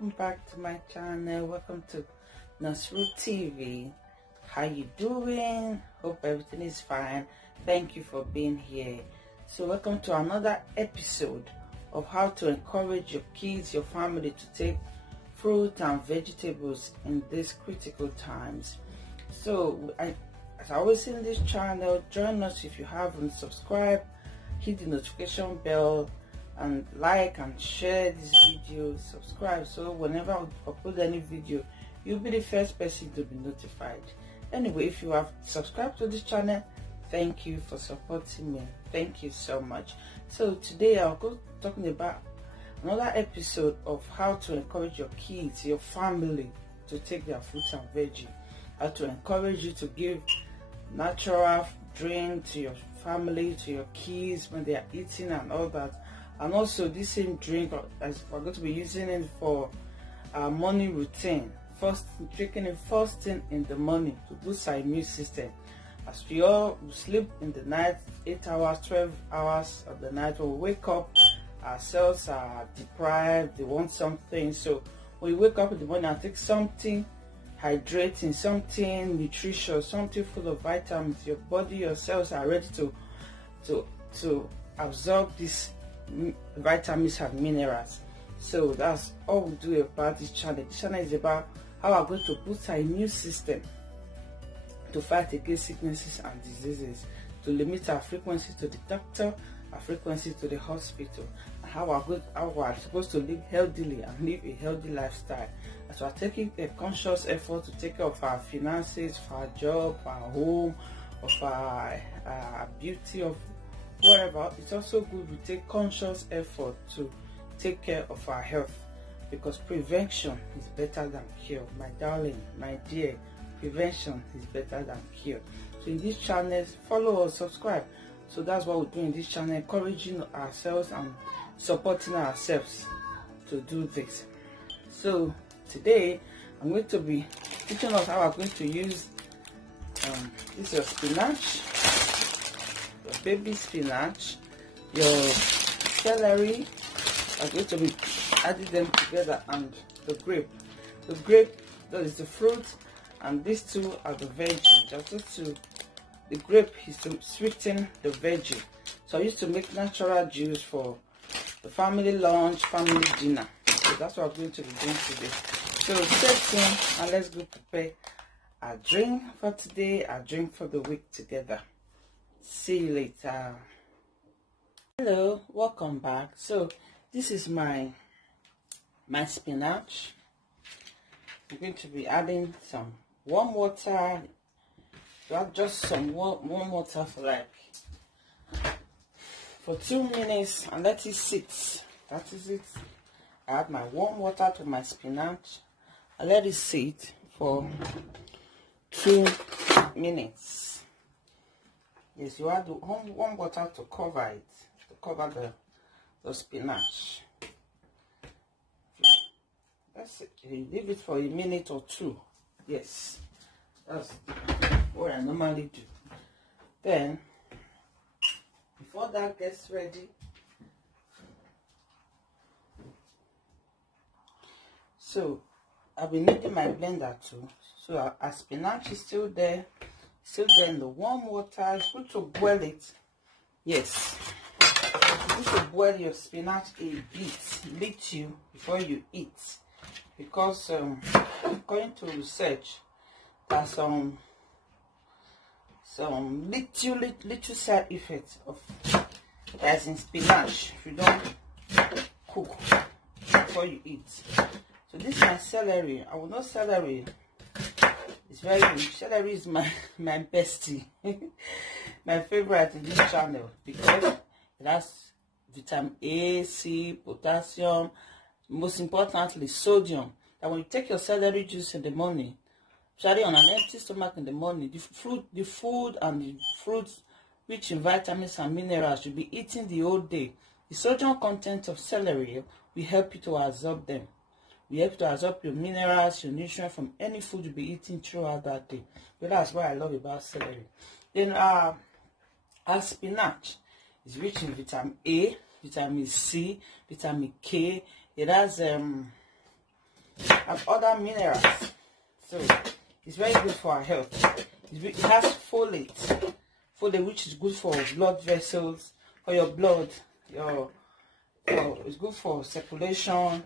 welcome back to my channel. Welcome to Ruthtv. How you doing? Hope everything is fine. Thank you for being here. So welcome to another episode of how to encourage your kids, your family to take fruit and vegetables in these critical times. So as I always say in this channel, join us if you haven't subscribed, hit the notification bell and like and share this video, subscribe, so whenever I upload any video you'll be the first person to be notified. Anyway, if you have subscribed to this channel, thank you for supporting me. Thank you so much. So today I'll go talking about another episode of how to encourage your kids, your family to take their fruits and veggie. How to encourage you to give natural drink to your family, to your kids when they are eating and all that. And also this same drink, as we're going to be using it for our morning routine. Drinking it first thing in the morning to boost our immune system. As we all sleep in the night, 8 hours, 12 hours of the night, when we wake up, our cells are deprived, they want something. So when you wake up in the morning and take something hydrating, something nutritious, something full of vitamins, your body, your cells are ready to absorb this vitamins and minerals. So that's all we do about this channel. This channel is about how we're going to boost our immune system to fight against sicknesses and diseases, to limit our frequency to the doctor, our frequency to the hospital, and how we're supposed to live healthily and live a healthy lifestyle. As we're taking a conscious effort to take care of our finances, for our job, for our home, of our beauty, of whatever, it's also good we take conscious effort to take care of our health, because prevention is better than cure. My darling, my dear, prevention is better than cure. So in this channel, follow us, subscribe. So that's what we do in this channel, encouraging ourselves and supporting ourselves to do this. So today I'm going to be teaching us how we're going to use this is your spinach, your baby spinach, your celery. I'm going to be adding them together, and the grape. The grape, that is the fruit, and these two are the veggie. The grape is to sweeten the veggie. So I used to make natural juice for the family lunch, family dinner. So that's what I'm going to be doing today. So stay tuned and let's go prepare our drink for today, our drink for the week together. See you later. Hello, welcome back. So this is my spinach. I'm going to be adding some warm water. You add just some warm water for 2 minutes and let it sit. That is it. I add my warm water to my spinach. I let it sit for 2 minutes. Yes, you add the warm water to cover it, to cover the spinach. That's it. You leave it for a minute or two. Yes, that's what I normally do. Then, before that gets ready, so I'll be needing my blender too. So our spinach is still there in the warm water. It's good to boil it. Yes, you need to boil your spinach a little before you eat, because according to research, there's some little side effects of as in spinach if you don't cook before you eat. So this is my celery. I will know celery is very good. Celery is my bestie, my favorite in this channel, because it has vitamin A, C, potassium, most importantly sodium. That when you take your celery juice in the morning, especially on an empty stomach in the morning, the food and the fruits rich in vitamins and minerals you'll be eating the whole day. The sodium content of celery will help you to absorb them. We help to absorb your minerals, your nutrients from any food you'll be eating throughout that day. So that's what I love about celery. Then our spinach is rich in vitamin A, vitamin C, vitamin K. It has and other minerals. So it's very good for our health. It has folate, which is good for blood vessels, for your blood. It's good for circulation.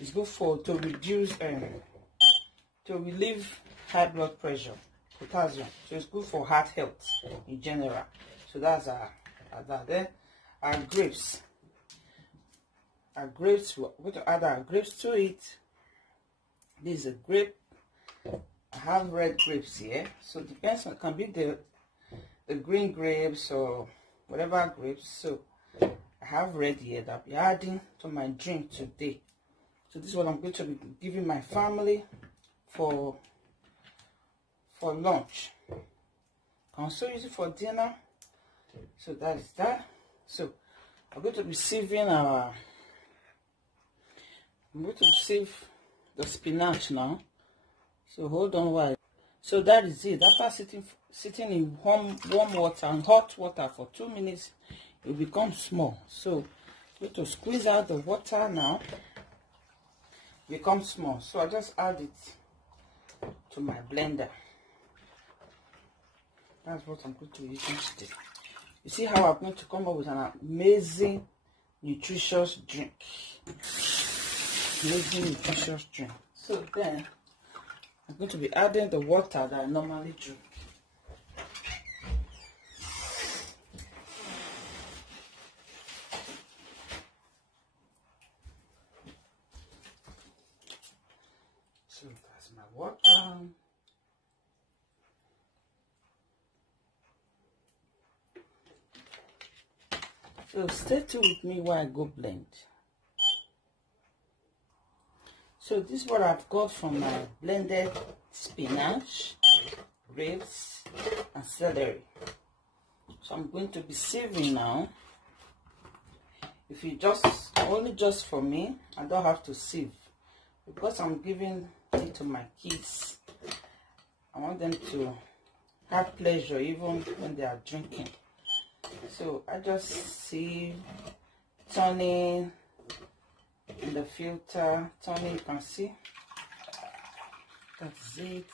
It's good to reduce to relieve high blood pressure. Potassium, so it's good for heart health in general. So that's that. Then our grapes. We're going to add our grapes to it. This is a grape. I have red grapes here, so it depends on, it can be the green grapes or whatever grapes. So I have red here that I'll be adding to my drink today. So this is what I'm going to be giving my family for lunch. I can also use it for dinner. So that is that. So I'm going to be sieving the spinach now. So hold on while. So that is it. After sitting in warm water and hot water for 2 minutes, it will become small. So I'm going to squeeze out the water now. It becomes small. So I just add it to my blender. That's what I'm going to use today. You see how I'm going to come up with an amazing, nutritious drink. Amazing, nutritious drink. So then, I'm going to be adding the water that I normally drink. So that's my water. So stay tuned with me while I go blend. So this is what I've got from my blended spinach, grapes, and celery. So I'm going to be sieving now. If you only just for me, I don't have to sieve. Because I'm giving it to my kids, I want them to have pleasure even when they are drinking. So I just sieve, turning in the filter, turning, you can see. That's it.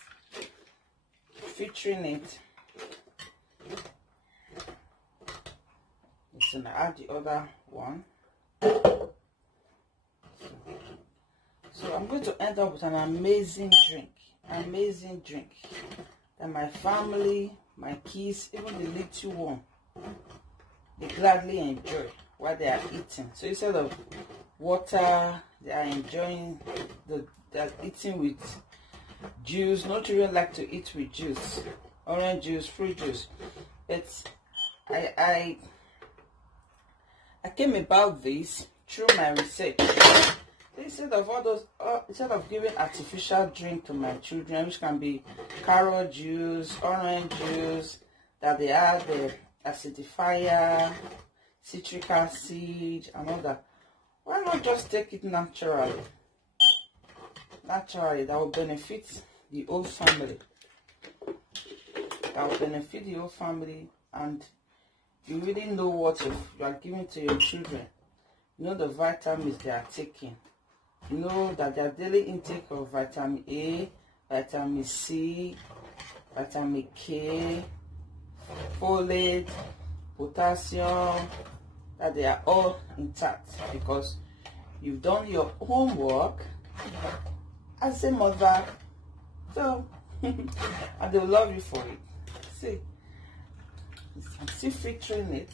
Filtering it. So now add the other one. So I'm going to end up with an amazing drink. Amazing drink that my family, my kids, even the little one, they gladly enjoy while they are eating. So instead of water, they are enjoying they're eating with juice. Not children like to eat with juice, orange juice, fruit juice. It's I came about this through my research. So instead of giving artificial drink to my children, which can be carrot juice, orange juice, that they add the acidifier, citric acid, and all that, why not just take it naturally? Naturally, that will benefit the whole family. That will benefit the whole family, and you really know what you are giving to your children. You know the vitamins they are taking. You know that their daily intake of vitamin A, vitamin C, vitamin K, folate, potassium, that they are all intact because you've done your homework as a mother. So, and they'll love you for it. See, I'm still featuring it.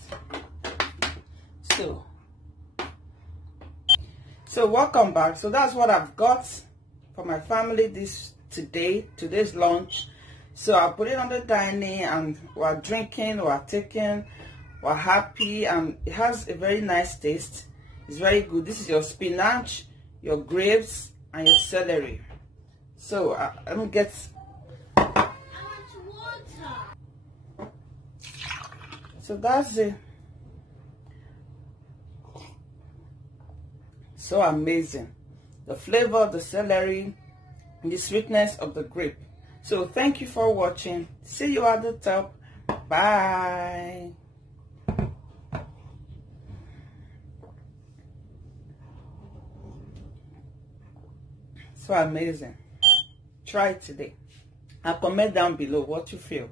So welcome back. So that's what I've got for my family today's lunch. So I put it on the dining, and we're drinking, we're taking, we're happy, and it has a very nice taste. It's very good. This is your spinach, your grapes, and your celery. So let me get How much water? So that's it. So amazing. The flavor of the celery and the sweetness of the grape. So thank you for watching. See you at the top. Bye. So amazing. Try it today and comment down below what you feel.